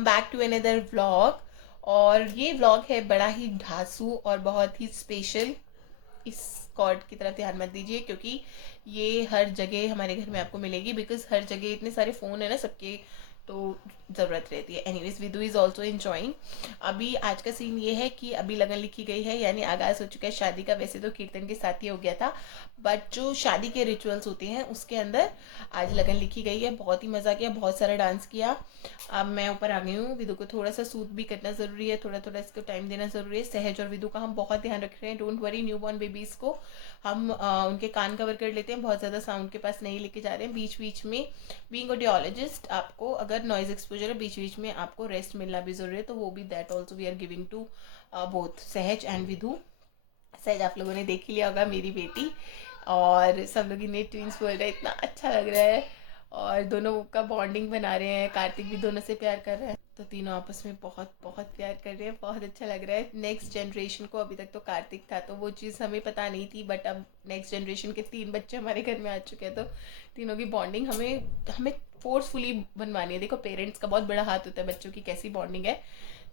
Welcome back to another vlog. और ये vlog है बड़ा ही ढांसू और बहुत ही स्पेशल। इस कॉर्ड की तरफ ध्यान मत दीजिए क्योंकि ये हर जगह हमारे घर में आपको मिलेगी, बिकॉज हर जगह इतने सारे फ़ोन है ना सबके, तो ज़रूरत रहती है। Anyways, Vidu is also enjoying. अभी आज का सीन ये है कि अभी लगन लिखी गई है, यानी आगाज़ हो चुका है शादी का। वैसे तो कीर्तन के साथ ही हो गया था, बट जो शादी के रिचुअल्स होते हैं उसके अंदर आज लगन लिखी गई है। बहुत ही मज़ा किया, बहुत सारा डांस किया। अब मैं ऊपर आ गई हूँ। विदु को थोड़ा सा सूट भी करना ज़रूरी है, थोड़ा थोड़ा इसको टाइम देना ज़रूरी है। सहज और विदु का हम बहुत ध्यान रख रहे हैं। Don't worry, new born babies को हम उनके कान कवर कर लेते हैं, बहुत ज़्यादा साउंड के पास नहीं लेके जा रहे हैं। बीच बीच में बीइंग ऑडियोलॉजिस्ट, आपको अगर नॉइज एक्सपोजर है बीच बीच में आपको रेस्ट मिलना भी ज़रूरी है, तो वो भी that also we are giving to both Sahaj and Vidu. Sahaj आप लोगों ने देख ही लिया होगा, मेरी बेटी। और सब लोग इन्हें ट्विंस बोल रहे हैं, इतना अच्छा लग रहा है। और दोनों का बॉन्डिंग बना रहे हैं। कार्तिक भी दोनों से प्यार कर रहा है, तो तीनों आपस में बहुत बहुत प्यार कर रहे हैं। बहुत अच्छा लग रहा है। नेक्स्ट जनरेशन को, अभी तक तो कार्तिक था तो वो चीज़ हमें पता नहीं थी, बट अब नेक्स्ट जनरेशन के 3 बच्चे हमारे घर में आ चुके हैं, तो तीनों की बॉन्डिंग हमें हमें फोर्सफुली बनवानी है। देखो, पेरेंट्स का बहुत बड़ा हाथ होता है बच्चों की कैसी बॉन्डिंग है,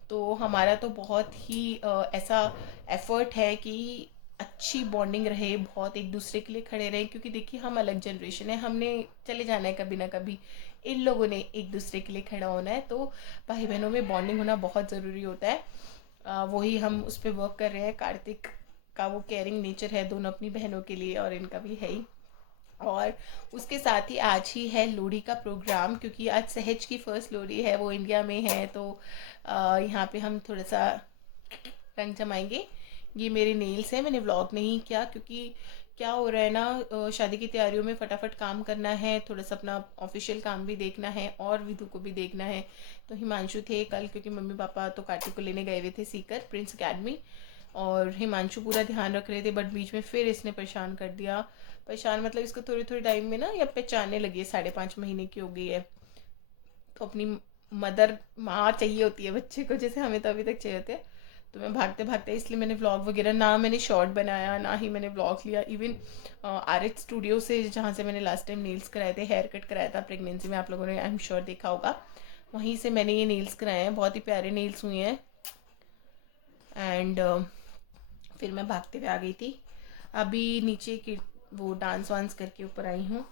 तो हमारा तो बहुत ही ऐसा एफर्ट है कि अच्छी बॉन्डिंग रहे, बहुत एक दूसरे के लिए खड़े रहे। क्योंकि देखिए, हम अलग जनरेशन है, हमने चले जाना है कभी ना कभी। इन लोगों ने एक दूसरे के लिए खड़ा होना है, तो भाई बहनों में बॉन्डिंग होना बहुत ज़रूरी होता है। वही हम उस पर वर्क कर रहे हैं। कार्तिक का वो केयरिंग नेचर है दोनों अपनी बहनों के लिए, और इनका भी है ही। और उसके साथ ही आज ही है लोहड़ी का प्रोग्राम, क्योंकि आज सहज की फर्स्ट लोहड़ी है, वो इंडिया में है, तो यहाँ पे हम थोड़ा सा रंग जमाएंगे। ये मेरे नेल्स हैं, मैंने व्लॉग नहीं किया क्योंकि क्या हो रहा है ना, शादी की तैयारियों में फटाफट काम करना है, थोड़ा सा अपना ऑफिशियल काम भी देखना है और विधु को भी देखना है। तो हिमांशु थे कल, क्योंकि मम्मी पापा तो कार्तिक को लेने गए हुए थे सीकर प्रिंस अकेडमी, और हिमांशु पूरा ध्यान रख रहे थे, बट बीच में फिर इसने परेशान कर दिया। परेशान मतलब इसको थोड़ी थोड़ी टाइम में ना, या पहचानने लगी है, 5.5 महीने की हो गई है, तो अपनी मदर माँ चाहिए होती है बच्चे को, जैसे हमें तो अभी तक चाहिए होते हैं। तो मैं भागते भागते, इसलिए मैंने व्लॉग वगैरह ना, मैंने शॉर्ट बनाया ना ही मैंने व्लॉग लिया। इवन RH स्टूडियो से, जहाँ से मैंने लास्ट टाइम नेल्स कराए थे, हेयर कट कराया था प्रेगनेंसी में, आप लोगों ने आई एम श्योर देखा होगा, वहीं से मैंने ये नेल्स कराए हैं। बहुत ही प्यारे नेल्स हुए हैं। एंड फिर मैं भागते हुए आ गई थी। अभी नीचे की वो डांस वांस करके ऊपर आई हूँ।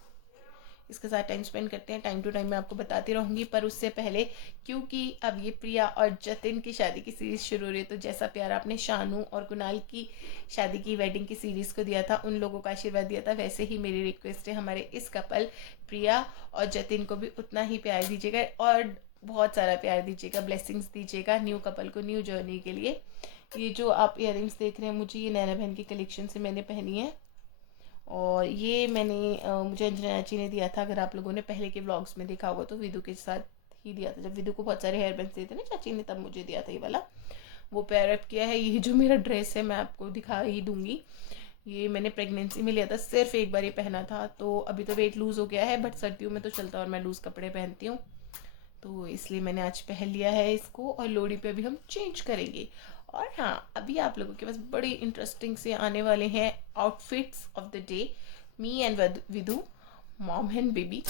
इसके साथ टाइम स्पेंड करते हैं, टाइम टू टाइम मैं आपको बताती रहूँगी। पर उससे पहले, क्योंकि अब ये प्रिया और जतिन की शादी की सीरीज़ शुरू हो रही है, तो जैसा प्यार आपने शानू और कुणाल की शादी की वेडिंग की सीरीज़ को दिया था, उन लोगों का आशीर्वाद दिया था, वैसे ही मेरी रिक्वेस्ट है हमारे इस कपल प्रिया और जतिन को भी उतना ही प्यार दीजिएगा, और बहुत सारा प्यार दीजिएगा, ब्लेसिंग्स दीजिएगा न्यू कपल को, न्यू जर्नी के लिए। ये जो आप इयररिंग्स देख रहे हैं, मुझे ये नैना बहन की कलेक्शन से मैंने पहनी है, और ये मैंने मुझे अंजना चाची ने दिया था। अगर आप लोगों ने पहले के व्लॉग्स में देखा होगा तो विदु के साथ ही दिया था, जब विदु को बहुत सारे हेयर बैंड्स दिए थे ना चाची ने, तब मुझे दिया था ये वाला। वो पेयर अप किया है। ये जो मेरा ड्रेस है मैं आपको दिखा ही दूंगी, ये मैंने प्रेगनेंसी में लिया था, सिर्फ एक बार ये पहना था, तो अभी तो वेट लूज़ हो गया है, बट सर्दियों में तो चलता है और मैं लूज़ कपड़े पहनती हूँ, तो इसलिए मैंने आज पहन लिया है इसको। और लोहड़ी पे अभी हम चेंज करेंगे। और हाँ, अभी आप लोगों के पास बड़ी इंटरेस्टिंग से आने वाले हैं outfits of the day, me and Vidu, mom and baby.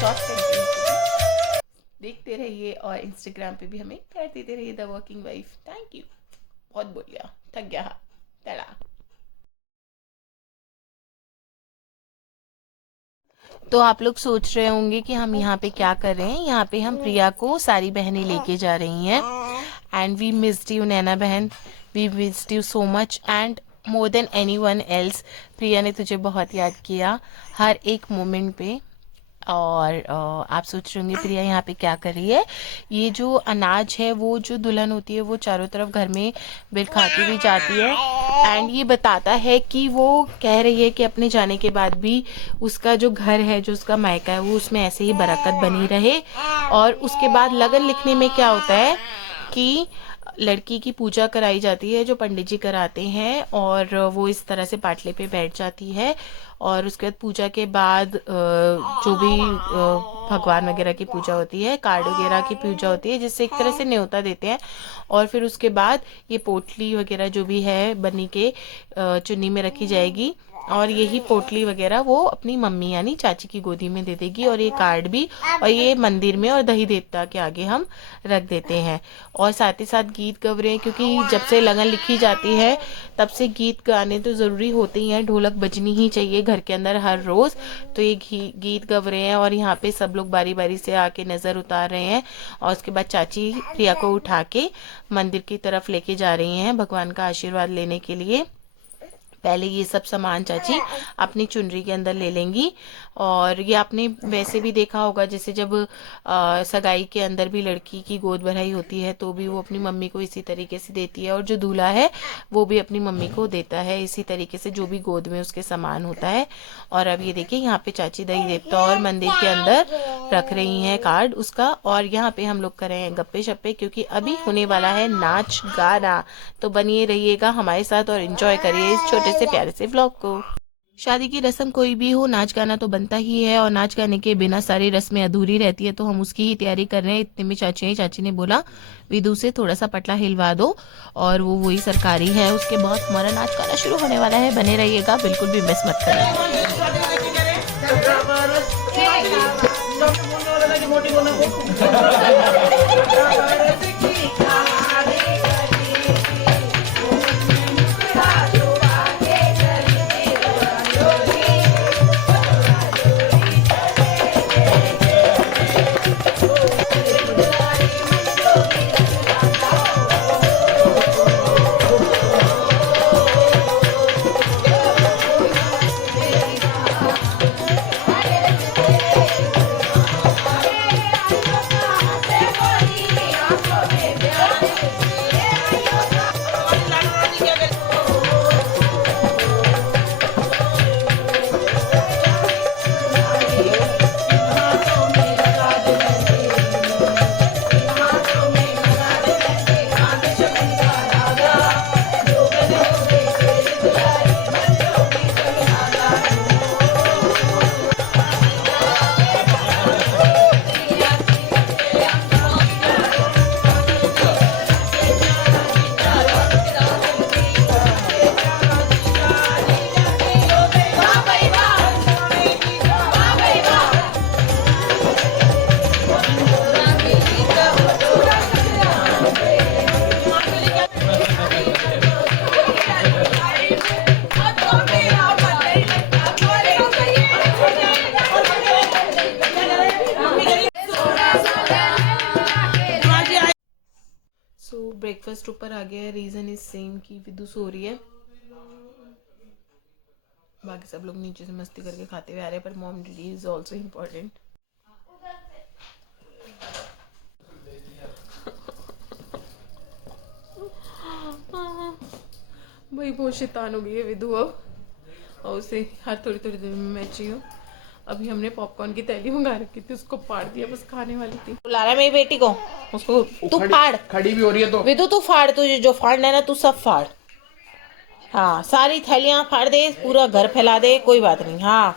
Short content देखते रहिए, और इंस्टाग्राम पे भी हमें प्यार देते रहिए, the working wife. Thank you. बहुत बोल गया, थक गया, हाँ, टड़ा। तो आप लोग सोच रहे होंगे कि हम यहाँ पे क्या कर रहे हैं। यहाँ पे हम प्रिया को सारी बहनें लेके जा रही हैं, and we missed you Naina बहन, we missed you so much, and more than anyone else. Priya ने तुझे बहुत याद किया हर एक मोमेंट पे। और आप सोच रहे होंगे प्रिया यहाँ पे क्या कर रही है। ये जो अनाज है, वो जो दुल्हन होती है, वो चारों तरफ घर में बिरखाती हुई जाती है, एंड ये बताता है कि वो कह रही है कि अपने जाने के बाद भी उसका जो घर है, जो उसका मायका है, वो उसमें ऐसे ही बरकत बनी रहे। और उसके बाद लगन लिखने में क्या होता है कि लड़की की पूजा कराई जाती है, जो पंडित जी कराते हैं, और वो इस तरह से पाटले पे बैठ जाती है। और उसके बाद पूजा के बाद जो भी भगवान वगैरह की पूजा होती है, कार्ड वगैरह की पूजा होती है, जिससे एक तरह से न्योता देते हैं। और फिर उसके बाद ये पोटली वगैरह जो भी है बनी के चुन्नी में रखी जाएगी, और यही पोटली वगैरह वो अपनी मम्मी यानी चाची की गोदी में दे देगी, और ये कार्ड भी, और ये मंदिर में और दही देवता के आगे हम रख देते हैं। और साथ ही साथ गीत गव रहे हैं, क्योंकि जब से लगन लिखी जाती है तब से गीत गाने तो ज़रूरी होते ही हैं, ढोलक बजनी ही चाहिए घर के अंदर हर रोज़। तो ये गीत गव रहे हैं और यहाँ पे सब लोग बारी बारी से आके नज़र उतार रहे हैं, और उसके बाद चाची प्रिया को उठा के मंदिर की तरफ लेके जा रही हैं भगवान का आशीर्वाद लेने के लिए। पहले ये सब सामान चाची अपनी चुनरी के अंदर ले लेंगी। और ये आपने वैसे भी देखा होगा, जैसे जब सगाई के अंदर भी लड़की की गोद भराई होती है तो भी वो अपनी मम्मी को इसी तरीके से देती है, और जो दूल्हा है वो भी अपनी मम्मी को देता है इसी तरीके से, जो भी गोद में उसके सामान होता है। और अब ये देखिए यहाँ पे चाची दही देवता और मंदिर के अंदर रख रही हैं कार्ड उसका, और यहाँ पे हम लोग कर रहे हैं गप्पे शप्पे, क्योंकि अभी होने वाला है नाच गाना। तो बनिए रहिएगा हमारे साथ और एंजॉय करिए इस छोटे से प्यारे से व्लॉग को। शादी की रस्म कोई भी हो, नाच गाना तो बनता ही है, और नाच गाने के बिना सारी रस्में अधूरी रहती है, तो हम उसकी ही तैयारी कर रहे हैं। इतने में चाची ने बोला विदु से थोड़ा सा पटला हिलवा दो, और वो वही सरकारी है। उसके बाद हमारा नाच गाना शुरू होने वाला है, बने रहिएगा, बिल्कुल भी मिस मत करिए। ब्रेकफास्ट ऊपर आ गया है, रीजन इज सेम कि विदु सो रही है, बाकी सब लोग नीचे से मस्ती करके खाते हुए आ रहे हैं, पर mom daddy is also important. भाई बहुत शैतान हो गई है विदु अब, और उसे हर थोड़ी थोड़ी देर में मैं चाहिए। अभी हमने पॉपकॉर्न की थैली मंगा रखी थी, उसको फाड़ दिया, बस खाने वाली थी। बुला रहा है मेरी बेटी को, उसको तू फाड़, खड़ी भी हो रही है तो विदु तू फाड़, तुझे जो फाड़ना है ना तू सब फाड़। हाँ सारी थैलियां फाड़ दे, पूरा घर फैला दे, कोई बात नहीं। हाँ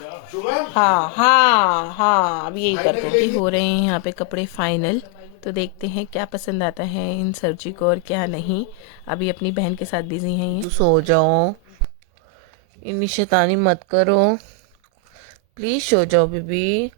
हाँ हाँ हाँ, अब यही करते हो रहे हैं यहाँ पे कपड़े फाइनल। तो देखते हैं क्या पसंद आता है इन सरजी को और क्या नहीं। अभी अपनी बहन के साथ बिजी हैं ये। सो जाओ, इतनी शैतानी मत करो प्लीज, सो जाओ बेबी।